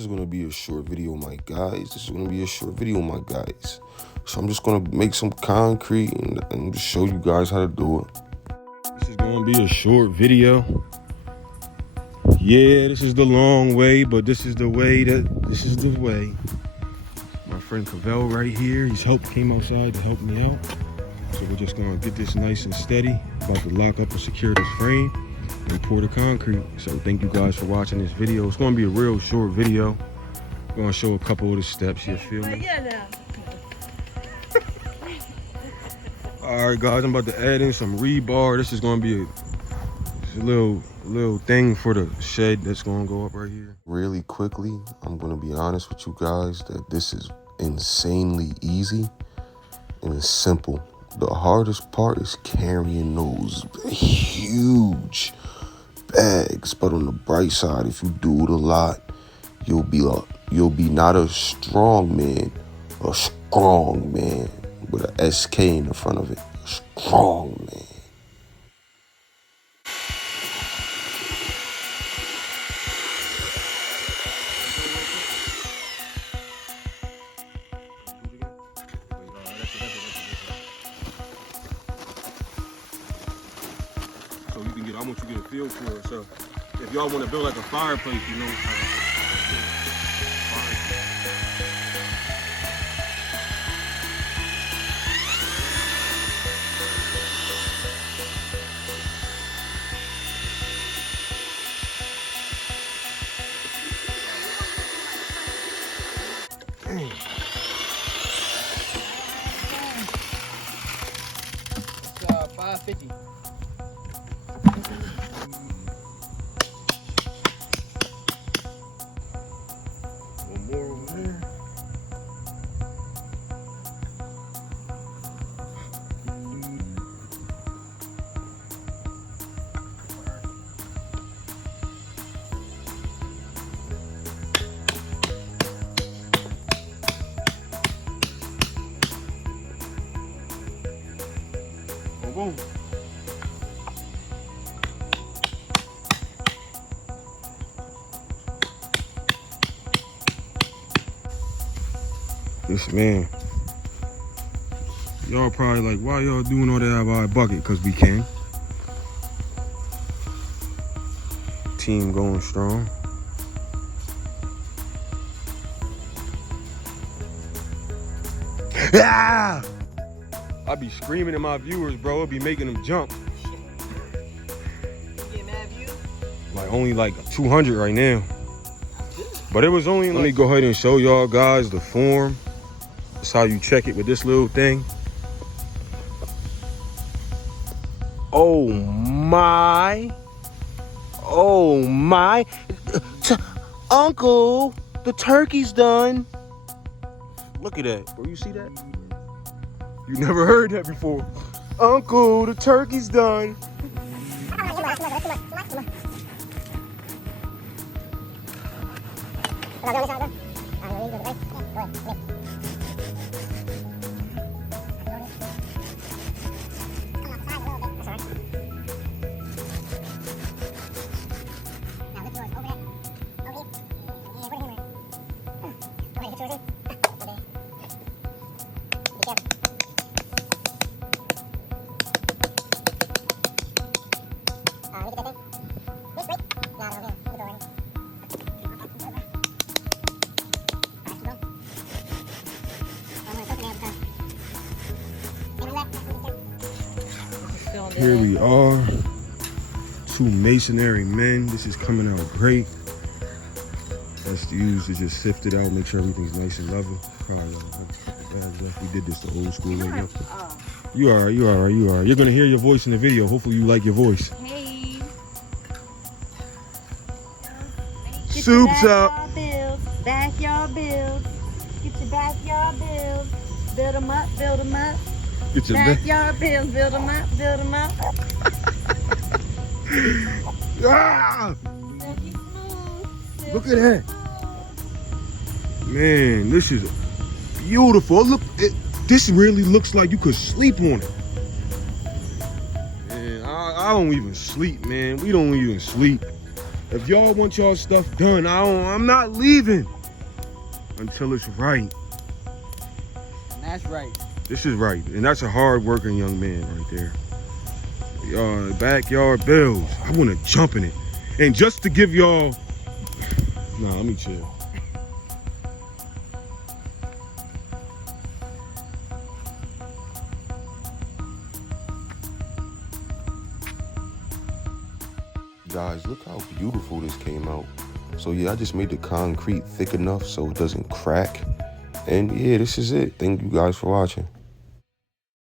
is going to be a short video, my guys. So I'm just going to make some concrete and just show you guys how to do it. This is going to be a short video. Yeah, this is the long way, but this is the way. My friend Cavell right here, came outside to help me out. So we're just gonna get this nice and steady. About to lock up and secure this frame and pour the concrete. So thank you guys for watching this video. It's gonna be a real short video. I'm gonna show a couple of the steps, you feel me? All right, guys, I'm about to add in some rebar. This is gonna be a little thing for the shed that's gonna go up right here. Really quickly, I'm gonna be honest with you guys that this is insanely easy and it's simple. The hardest part is carrying those huge bags, but on the bright side, if you do it a lot, you'll be not a strong man, a strong man with a SK in the front of it. A strong man. I want you to get a feel for it. So if y'all want to build like a fireplace, you know. It's 550. Boom. This man, y'all probably like, why y'all doing all that out of our bucket? Because we can. Team going strong. Ah! I be screaming at my viewers, bro. I be making them jump. Getting mad view? Like only like 200 right now. But it was only, let me go ahead and show y'all guys the form. That's how you check it with this little thing. Oh my. Oh my. Uncle, the turkey's done. Look at that. Bro, you see that? You never heard that before. Uncle, the turkey's done. Here we are, two masonry men. This is coming out great. That's used to just sift it out, make sure everything's nice and level. We did this the old school way. You are. You're gonna hear your voice in the video. Hopefully you like your voice. Hey. Soup's up. Backyard builds. Get your backyard builds. Build them up, build them up. Get your backyard builds, build them up, build them up. Ah! Look at that. Man, this is beautiful. Look, this really looks like you could sleep on it. Man, I don't even sleep, man. We don't even sleep. If y'all want y'all stuff done, I'm not leaving until it's right. And that's right. This is right, and that's a hard-working young man right there. Backyard bills. I want to jump in it, and just to give y'all. Nah, let me chill. Guys, look how beautiful this came out. So yeah, I just made the concrete thick enough so it doesn't crack. And yeah, this is it. Thank you guys for watching.